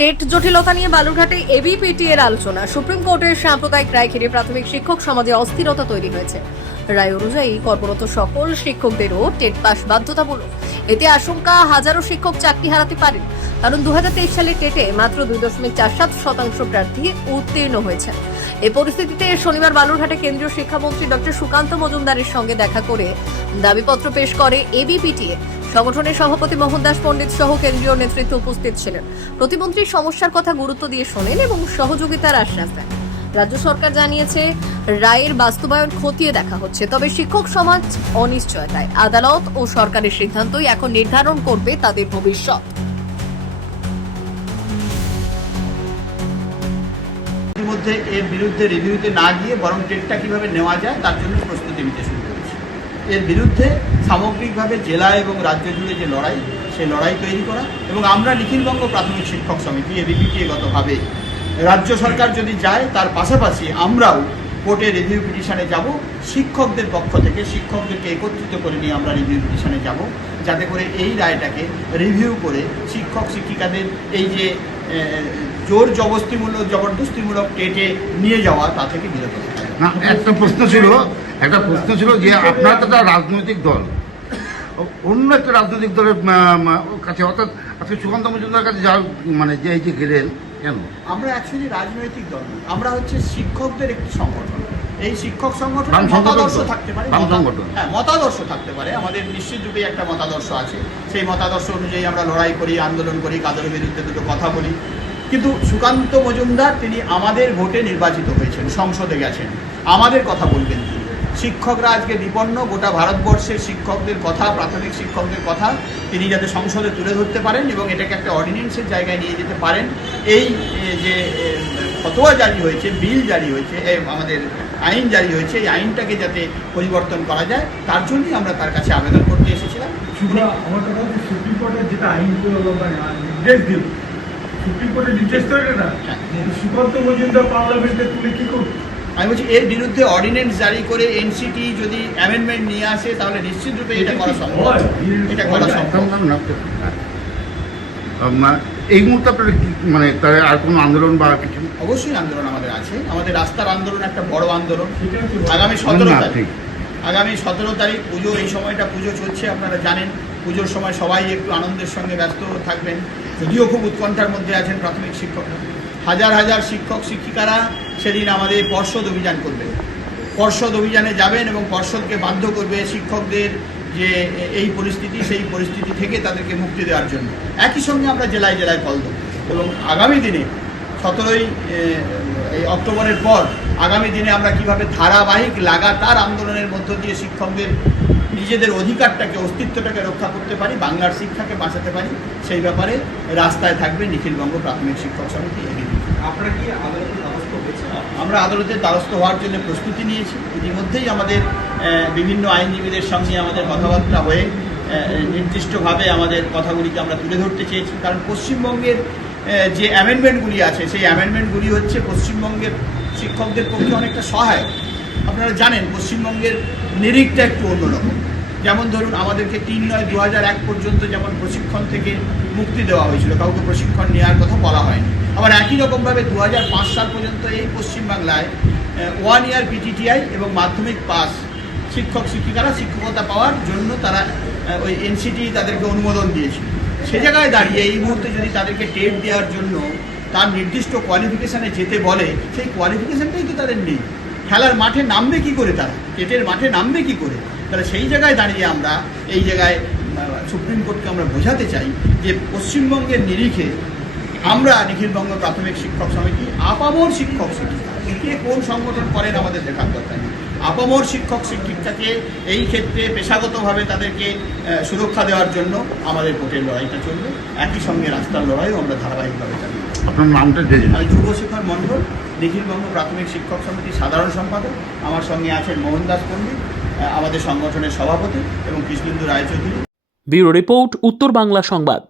TET জটিলতা নিয়ে বালুরঘাটে এবিপিটি এর আলোচনা। সুপ্রিম কোর্টের সাম্প্রদায়িক রায় ঘিরে প্রাথমিক শিক্ষক সমাজে অস্থিরতা তৈরি হয়েছে। রায় অনুযায়ী, কর্মরত সকল শিক্ষকদেরও টেট পাস বাধ্যতামূলক। এতে আশঙ্কা, হাজারো শিক্ষক চাকরি হারাতে পারেন। কারণ দু হাজার তেইশ সালে টেটে মাত্র দুই দশমিক চার সাত শতাংশ প্রার্থী উত্তীর্ণ হয়েছে এ পরিস্থিতিতে শনিবার বালুরঘাটে কেন্দ্রীয় শিক্ষামন্ত্রী ডক্টর সুকান্ত মজুমদারের সঙ্গে দেখা করে দাবিপত্র পেশ করে এবিপিটিএ সংগঠনের সভাপতি মোহন দাস পণ্ডিত সহ কেন্দ্রীয় নেতৃত্ব উপস্থিত ছিলেন। প্রতিমন্ত্রীর সমস্যার কথা গুরুত্ব দিয়ে শোনেন এবং সহযোগিতার আশ্বাস দেন। রাজ্য সরকার জানিয়েছে, রায়ের বাস্তবায়ন খতিয়ে দেখা হচ্ছে, তবে শিক্ষক সমাজ অনিশ্চয়তায়। আদালত ও সরকারের সিদ্ধান্তই এখন নির্ধারণ করবে তাদের ভবিষ্যৎ। এর মধ্যে এর বিরুদ্ধে রিভিউতে না গিয়ে বরং টেটটা কীভাবে নেওয়া যায় তার জন্য প্রস্তুতি নিতে শুরু করেছে। এর বিরুদ্ধে সামগ্রিকভাবে জেলা এবং রাজ্য জুড়ে যে লড়াই, সেই লড়াই তৈরি করা এবং আমরা নিখিলবঙ্গ প্রাথমিক শিক্ষক সমিতি এবিপিটিএ গতভাবে রাজ্য সরকার যদি যায়, তার পাশাপাশি আমরাও কোর্টে রিভিউ পিটিশনে যাব। শিক্ষকদের পক্ষ থেকে শিক্ষকদেরকে একত্রিত করে নিয়ে আমরা রিভিউ পিটিশনে যাব, যাতে করে এই রায়টাকে রিভিউ করে শিক্ষক, শিক্ষিকাদের এই যে জোর জবস্তিমূলক জবরদস্তিমূলক টেটে নিয়ে যাওয়া, তা থেকে বিরত না, একটা প্রশ্ন ছিল, একটা প্রশ্ন ছিল যে আপনার একটা রাজনৈতিক দল। অন্য একটা রাজনৈতিক দলের কাছে অর্থাৎ আজকে সুকান্ত মজুমদার কাছে যা মানে যে এই যে গেলেন কেন? আমরা অ্যাকচুয়ালি রাজনৈতিক দল আমরা হচ্ছে শিক্ষকদের একটি সংগঠন। এই শিক্ষক সংগঠন মতাদর্শ থাকতে পারে। হ্যাঁ মতাদর্শ থাকতে পারে। আমাদের নিশ্চিত নিশ্চিতরূপে একটা মতাদর্শ আছে। সেই মতাদর্শ অনুযায়ী আমরা লড়াই করি আন্দোলন করি কাদের বিরুদ্ধে দুটো কথা বলি। কিন্তু সুকান্ত মজুমদার তিনি আমাদের ভোটে নির্বাচিত হয়েছেন সংসদে গেছেন। আমাদের কথা বলবেন তিনি। শিক্ষকরা আজকে বিপন্ন গোটা ভারতবর্ষের শিক্ষকদের কথা প্রাথমিক শিক্ষকদের কথা তিনি যাতে সংসদে তুলে ধরতে পারেন এবং এটাকে একটা অর্ডিন্যান্সের জায়গায় নিয়ে যেতে পারেন। এই যে ফতোয়া জারি হয়েছে বিল জারি হয়েছে আমাদের আইন জারি হয়েছে এই আইনটাকে যাতে পরিবর্তন করা যায় তার জন্যই আমরা তার কাছে আবেদন করতে এসেছিলাম। আমার কথা হচ্ছে সুপ্রিম কোর্টের যেটা আইন নির্দেশ দিল সুপ্রিম কোর্টের নির্দেশ তো এটা না। হ্যাঁ। কিন্তু সুকান্ত মজুমদার পার্লামেন্টে তুলে কি করবে? আমি বলছি এর বিরুদ্ধে অর্ডিন্যান্স জারি করে এনসিটি যদি অ্যামেন্ডমেন্ট নিয়ে আসে তাহলে নিশ্চিতরূপে এটা করা সম্ভব। এটা করা সম্ভব। না, এই মুহূর্তে আপনারা মানে তার আর কোনো আন্দোলন বা কিছু? অবশ্যই আন্দোলন আমাদের আছে। আমাদের রাস্তার আন্দোলন একটা বড় আন্দোলন। আগামী সতেরো তারিখ। আগামী সতেরো তারিখ পুজো এই সময়টা পুজো চলছে আপনারা জানেন। পুজোর সময় সবাই একটু আনন্দের সঙ্গে ব্যস্ত থাকবেন। যদিও খুব উৎকণ্ঠার মধ্যে আছেন প্রাথমিক শিক্ষকরা হাজার হাজার শিক্ষক শিক্ষিকারা সেদিন আমাদের পর্ষদ অভিযান করবেন পর্ষদ অভিযানে যাবেন এবং পর্ষদকে বাধ্য করবে শিক্ষকদের যে এই পরিস্থিতি, সেই পরিস্থিতি থেকে তাদেরকে মুক্তি দেওয়ার জন্য। একই সঙ্গে আমরা জেলায় জেলায় কল দেবো এবং আগামী দিনে, সতেরোই এই অক্টোবরের পর আগামী দিনে আমরা কীভাবে ধারাবাহিক লাগাতার আন্দোলনের মধ্য দিয়ে শিক্ষকদের নিজেদের অধিকারটাকে, অস্তিত্বটাকে রক্ষা করতে পারি, বাংলার শিক্ষাকে বাঁচাতে পারি, সেই ব্যাপারে রাস্তায় থাকবে নিখিলবঙ্গ প্রাথমিক শিক্ষক সমিতি এগিয়ে। আপনারা কি হয়েছেন আমরা আদালতের দ্বারস্থ হওয়ার জন্য প্রস্তুতি নিয়েছি। ইতিমধ্যেই আমাদের বিভিন্ন আইনজীবীদের সঙ্গে আমাদের কথাবার্তা হয়ে নির্দিষ্টভাবে আমাদের কথাগুলিকে আমরা তুলে ধরতে চেয়েছি। কারণ পশ্চিমবঙ্গের যে অ্যামেন্ডমেন্টগুলি আছে, সেই অ্যামেন্ডমেন্টগুলি হচ্ছে পশ্চিমবঙ্গের শিক্ষকদের পক্ষে অনেকটা সহায়ক। আপনারা জানেন, পশ্চিমবঙ্গের নিরিখটা একটু অন্যরকম। যেমন ধরুন আমাদেরকে তিন নয় দু এক পর্যন্ত যেমন প্রশিক্ষণ থেকে মুক্তি দেওয়া হয়েছিল, কাউকে প্রশিক্ষণ নেওয়ার কথা বলা হয়নি। আবার একই রকমভাবে দু হাজার পাঁচ সাল পর্যন্ত এই পশ্চিমবাংলায় ওয়ান ইয়ার পিটিটিআই এবং মাধ্যমিক পাস শিক্ষক, শিক্ষিকারা শিক্ষকতা পাওয়ার জন্য তারা ওই এনসিটি তাদেরকে অনুমোদন দিয়েছিল। সে জায়গায় দাঁড়িয়ে এই মুহূর্তে যদি তাদেরকে টেট দেওয়ার জন্য তার নির্দিষ্ট কোয়ালিফিকেশানে যেতে বলে, সেই কোয়ালিফিকেশানটাই তো তাদের নেই। খেলার মাঠে নামবে কি করে তারা? টেটের মাঠে নামবে কি করে? তাহলে সেই জায়গায় দাঁড়িয়ে আমরা, এই জায়গায় সুপ্রিম কোর্টকে আমরা বোঝাতে চাই যে পশ্চিমবঙ্গের নিরিখে আমরা নিখিলবঙ্গ প্রাথমিক শিক্ষক সমিতি, আপামর শিক্ষক সমিতি, কে কোন সংগঠন করেন আমাদের দেখার দরকার নেই। আপামর শিক্ষক শিক্ষিকাকে এই ক্ষেত্রে পেশাগতভাবে তাদেরকে সুরক্ষা দেওয়ার জন্য আমাদের ভোটের লড়াইটা চলবে। একই সঙ্গে রাস্তার লড়াইও আমরা ধারাবাহিকভাবে চালিয়ে যাব। আপনার নামটা আমি যুবশেখর মণ্ডল নিখিলবঙ্গ প্রাথমিক শিক্ষক সমিতির সাধারণ সম্পাদক। আমার সঙ্গে আছেন মোহনদাস পণ্ডিত আহ, আমাদের সংগঠনের সভাপতি এবং কৃষ্ণেন্দু রায়চৌধুরী। ব্যুরো রিপোর্ট উত্তর বাংলা সংবাদ।